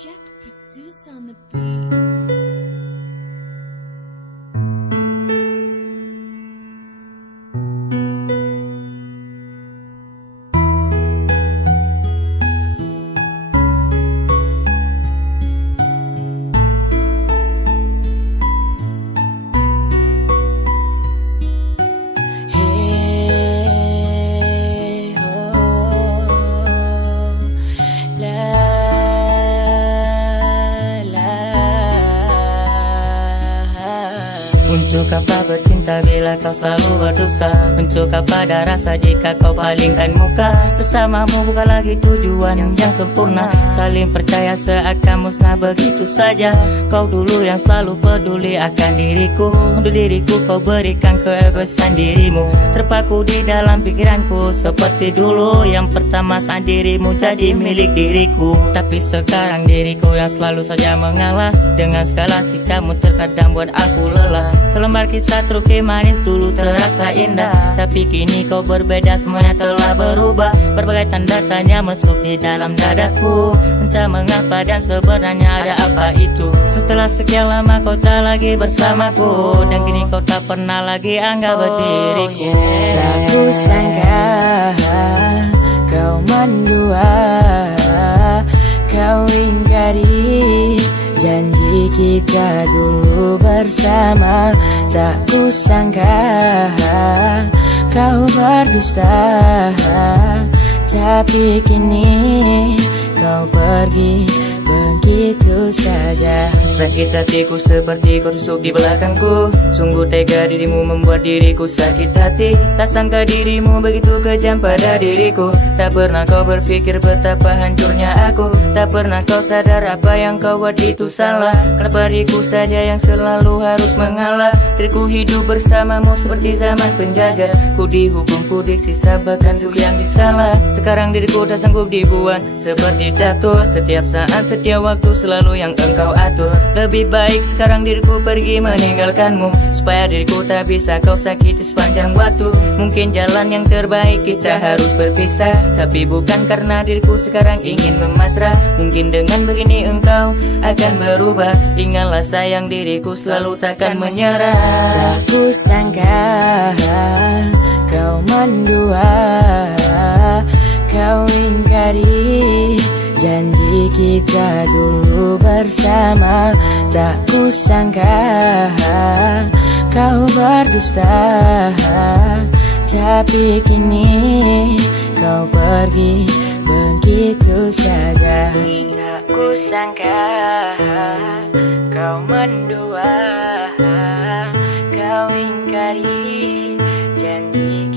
Jack produce on the beats. Untuk apa bercinta bila kau selalu berdusta? Untuk apa ada rasa jika kau palingkan muka? Bersamamu bukan lagi tujuan yang sempurna. Saling percaya seakan musnah begitu saja. Kau dulu yang selalu peduli akan diriku. Untuk diriku kau berikan keegoisan dirimu. Terpaku di dalam pikiranku seperti dulu. Yang pertama saat dirimu jadi milik diriku. Tapi sekarang diriku yang selalu saja mengalah. Dengan segala sikapmu terkadang buat aku lelah. Selembar kisah truki manis dulu terasa indah, tapi kini kau berbeda, semuanya telah berubah. Berbagai tanda tanya masuk di dalam dadaku. Entah mengapa dan sebenarnya ada apa itu. Setelah sekian lama kau tak lagi bersamaku, dan kini kau tak pernah lagi anggap diriku. Tak kusangka kau mendua, kau ingkari janji kita dulu bersama. Tak kusangka kau berdusta, tapi kini kau pergi begitu saja. Sakit hatiku seperti kau tusuk di belakangku. Sungguh tega dirimu membuat diriku sakit hati. Tak sangka dirimu begitu kejam pada diriku. Tak pernah kau berpikir betapa hancurnya aku. Tak pernah kau sadar apa yang kau buat itu salah. Kenapa diriku saja yang selalu harus mengalah? Diriku hidup bersamamu seperti zaman penjajah. Ku dihukum, ku disiksa, bahkan dulu yang disalah. Sekarang diriku tak sanggup dibuat seperti catur. Setiap saat, setiap waktu selalu yang engkau atur. Lebih baik sekarang diriku pergi meninggalkanmu, supaya diriku tak bisa kau sakiti sepanjang waktu. Mungkin jalan yang terbaik kita harus berpisah, tapi bukan karena diriku sekarang ingin memasrah. Mungkin dengan begini engkau akan berubah. Ingatlah sayang, diriku selalu takkan menyerah. Tak kusangka kau mendua, kau ingkari janji kita dulu bersama. Tak kusangka kau berdusta, tapi kini kau pergi begitu saja. Tak kusangka kau mendua, kau ingkari janji